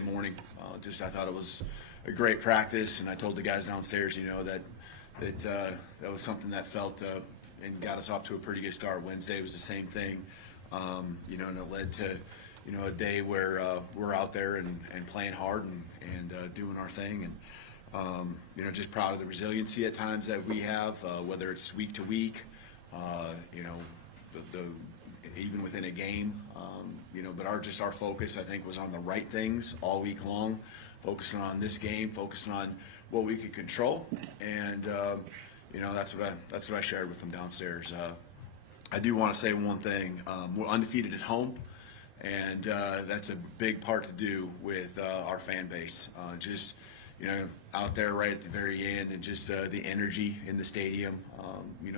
Morning. I thought it was a great practice, and I told the guys downstairs, that was something that felt and got us off to a pretty good start. Wednesday was the same thing, and it led to a day where we're out there and playing hard and doing our thing, and just proud of the resiliency at times that we have, whether it's week to week, the even within a game, but our focus, I think, was on the right things all week long, focusing on this game, focusing on what we could control, and that's what I shared with them downstairs. I do want to say one thing: we're undefeated at home, and that's a big part to do with our fan base. Out there right at the very end, and just the energy in the stadium.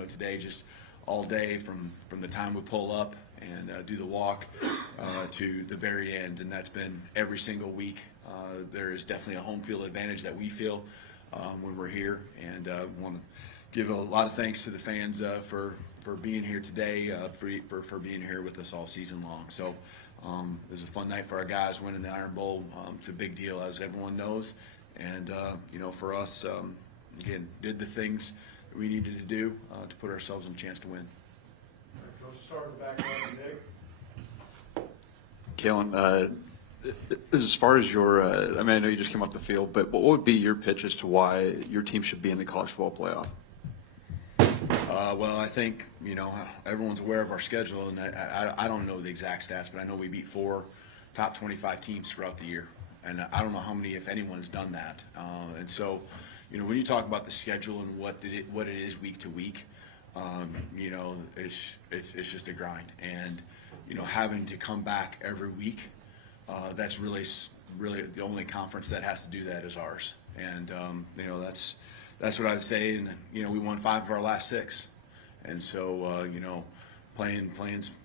Today, just all day from the time we pull up and do the walk to the very end, and that's been every single week. There is definitely a home field advantage that we feel when we're here, and want to give a lot of thanks to the fans for being here today, for being here with us all season long. So it was a fun night for our guys winning the Iron Bowl. It's a big deal, as everyone knows, and for us, again, did the things that we needed to do to put ourselves in a chance to win. Coach, start with the background, Nick. Kalen, as far as your, I know you just came off the field, but what would be your pitch as to why your team should be in the college football playoff? Well, I think, everyone's aware of our schedule, and I don't know the exact stats, but I know we beat 4 top 25 teams throughout the year. And I don't know how many, if anyone, has done that. And so, when you talk about the schedule and what it is week to week, it's just a grind. And, having to come back every week, that's really the only conference that has to do that is ours. And, that's what I would say. And, we won 5 of our last 6. And so, playing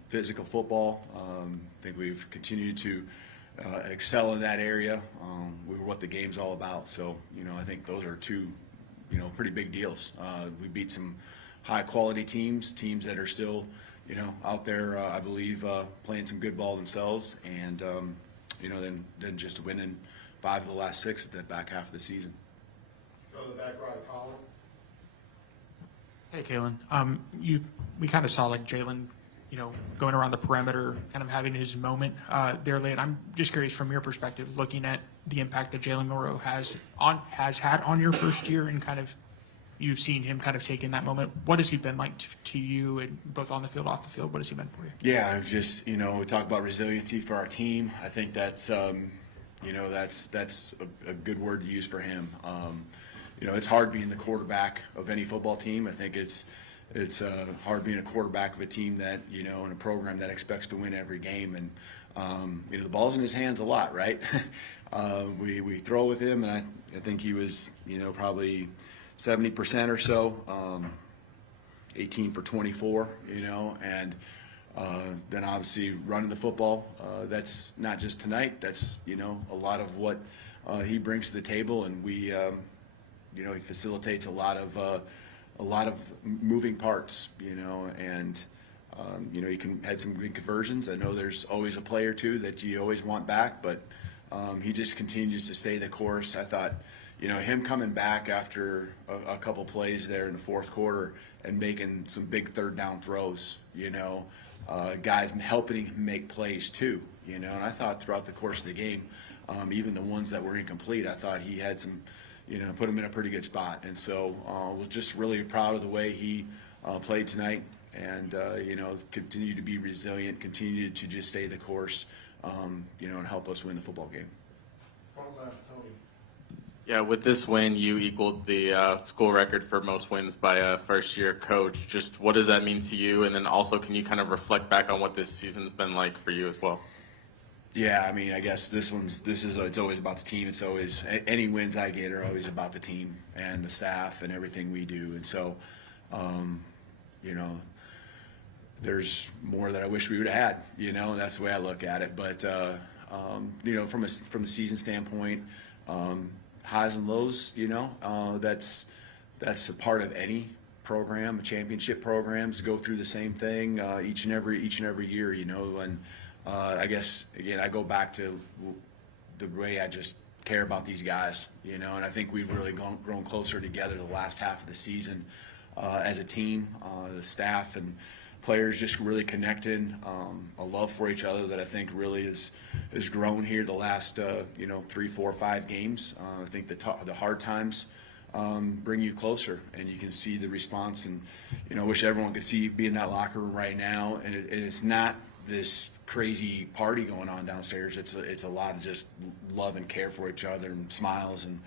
physical football, I think we've continued to excel in that area. We were what the game's all about. So, I think those are 2, pretty big deals. We beat some high-quality teams that are still, out there, I believe, playing some good ball themselves. And, then just winning 5 of the last 6 at the back half of the season. Go to the back right, Colin. Hey, Kalen. We kind of saw like Jalen, going around the perimeter, kind of having his moment there late. I'm just curious from your perspective, looking at the impact that Jalen Moreau has had on your first year, and kind of you've seen him kind of taking that moment. What has he been like to you, and both on the field, off the field? What has he been for you? Yeah, just we talk about resiliency for our team. I think that's that's a good word to use for him. It's hard being the quarterback of any football team. I think it's hard being a quarterback of a team that, in a program that expects to win every game. And, the ball's in his hands a lot, right? We throw with him, and I think he was, probably 70% or so, 18 for 24, and then obviously running the football. That's not just tonight. That's, a lot of what he brings to the table, and we he facilitates a lot of moving parts, and he had some good conversions. I know there's always a play or two that you always want back, but he just continues to stay the course. I thought, him coming back after a couple plays there in the fourth quarter and making some big third down throws, guys helping him make plays too, and I thought throughout the course of the game, even the ones that were incomplete, I thought he had some, put him in a pretty good spot. And so was just really proud of the way he played tonight, and, continue to be resilient, continue to just stay the course, and help us win the football game. Front left, Tony. Yeah, with this win, you equaled the school record for most wins by a first-year coach. Just what does that mean to you? And then also, can you kind of reflect back on what this season's been like for you as well? Yeah, I guess it's always about the team. It's always, any wins I get are always about the team and the staff and everything we do. And so, there's more that I wish we would have had, that's the way I look at it. But, from a season standpoint, highs and lows, that's a part of any program. Championship programs go through the same thing each and every year, and I guess, again, I go back to the way I just care about these guys, and I think we've really grown closer together the last half of the season as a team, the staff and players just really connected, a love for each other that I think really has grown here the last 3, 4, 5 games. I think the hard times bring you closer, and you can see the response. And I wish everyone could be in that locker room right now. And it's not this crazy party going on downstairs. It's a lot of just love and care for each other and smiles and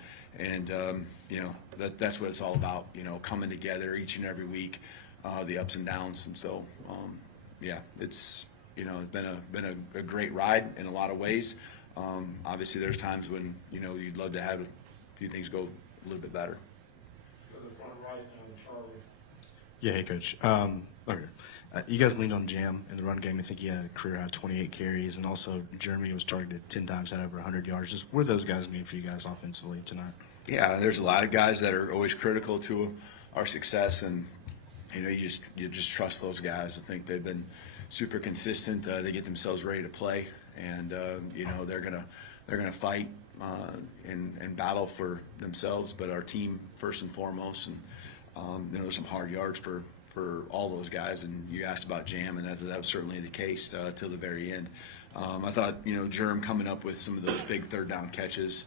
that's what it's all about. Coming together each and every week, the ups and downs. And so it's been a great ride in a lot of ways. Obviously, there's times when you'd love to have a few things go a little bit better. Go to the front right, Charlie. Yeah, hey, Coach. Okay. You guys leaned on Jam in the run game. I think he had a career high 28 carries, and also Jeremy was targeted 10 times, had over 100 yards. Just what do those guys mean for you guys offensively tonight? Yeah, there's a lot of guys that are always critical to our success, and you just trust those guys. I think they've been super consistent. They get themselves ready to play, and they're gonna fight and battle for themselves, but our team first and foremost. And there's some hard yards for all those guys. And you asked about Jam, and that was certainly the case till the very end. I thought Jerm coming up with some of those big third down catches.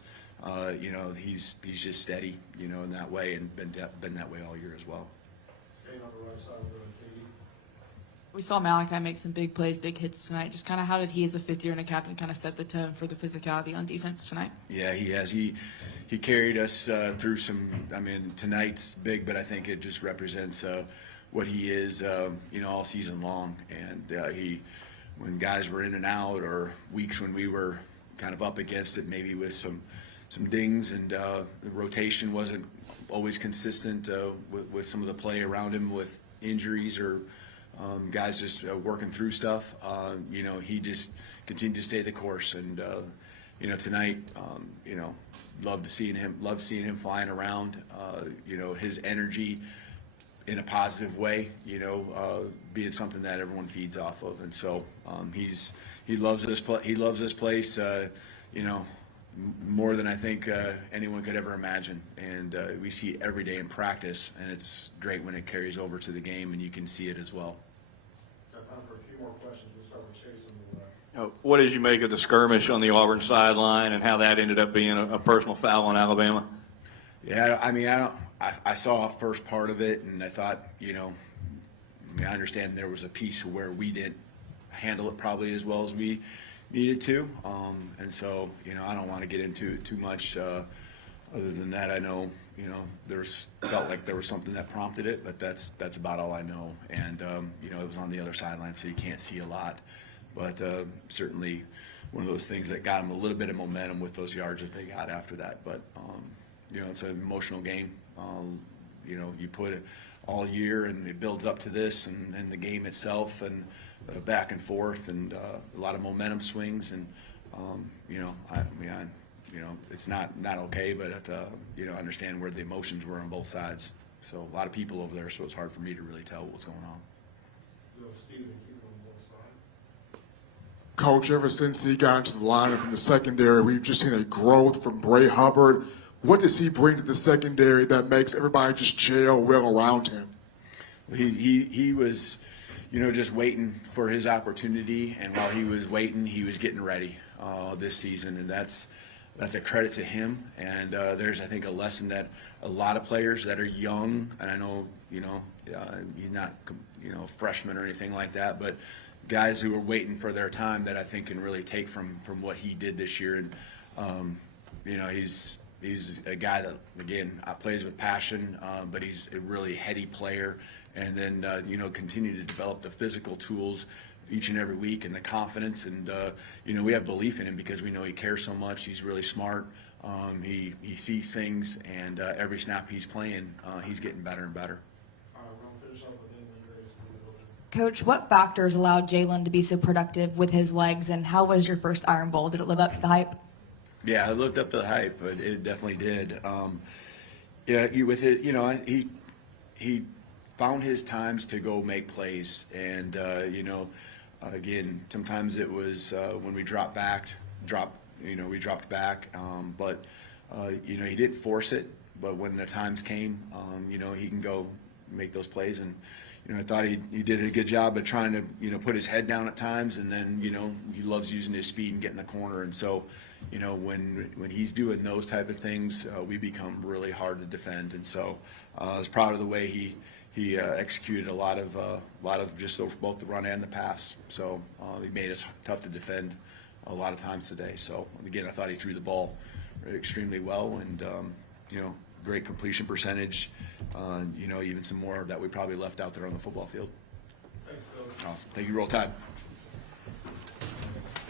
He's just steady, in that way, and been that way all year as well. Staying on the right side, we're going to Katie. We saw Malachi make some big plays, big hits tonight. Just kind of how did he, as a fifth year and a captain, kind of set the tone for the physicality on defense tonight? Yeah, he has. He carried us through some. I mean, tonight's big, but I think it just represents what he is, all season long. And when guys were in and out, or weeks when we were kind of up against it, maybe with some dings, and the rotation wasn't always consistent with some of the play around him with injuries or guys just working through stuff. He just continued to stay the course. And tonight, loved seeing him flying around. His energy in a positive way. Being something that everyone feeds off of. And so he loves this place. More than I think anyone could ever imagine. And we see it every day in practice, and it's great when it carries over to the game, and you can see it as well. Got time for a few more questions. We'll start with Chase on the left. What did you make of the skirmish on the Auburn sideline and how that ended up being a personal foul on Alabama? Yeah, I mean, I saw a first part of it, and I thought, I understand there was a piece where we didn't handle it probably as well as we needed to, and so I don't want to get into too much. Other than that, I know felt like there was something that prompted it, but that's about all I know. And it was on the other sideline, so you can't see a lot, but certainly one of those things that got them a little bit of momentum with those yards that they got after that. But it's an emotional game. You put it all year, and it builds up to this, and the game itself, and back and forth, and a lot of momentum swings, and it's not okay, but I understand where the emotions were on both sides. So a lot of people over there, so it's hard for me to really tell what's going on. Steven, keep it on both sides. Coach, ever since he got into the lineup in the secondary, we've just seen a growth from Bray Hubbard. What does he bring to the secondary that makes everybody just gel well around him? He was, just waiting for his opportunity, and while he was waiting, he was getting ready this season, and that's a credit to him. And there's, I think, a lesson that a lot of players that are young, and I know, he's not, a freshman or anything like that, but guys who are waiting for their time that I think can really take from what he did this year. And he's a guy that, again, plays with passion, but he's a really heady player. And then, continue to develop the physical tools each and every week, and the confidence. And, we have belief in him because we know he cares so much. He's really smart. He sees things, and every snap he's playing, he's getting better and better. All right, we're going to finish up with him, and you guys move it over. Coach, what factors allowed Jalen to be so productive with his legs, and how was your first Iron Bowl? Did it live up to the hype? Yeah, it lived up to the hype, but it definitely did. He found his times to go make plays, and again, sometimes it was when we drop we dropped back, but he didn't force it. But when the times came, he can go make those plays. And I thought he did a good job of trying to put his head down at times. And then he loves using his speed and getting the corner. And so when he's doing those type of things, we become really hard to defend. And so I was proud of the way he executed a lot of just both the run and the pass. So he made us tough to defend a lot of times today. So again, I thought he threw the ball extremely well, and great completion percentage. Even some more that we probably left out there on the football field. Thanks, Coach. Awesome. Thank you. Roll Tide.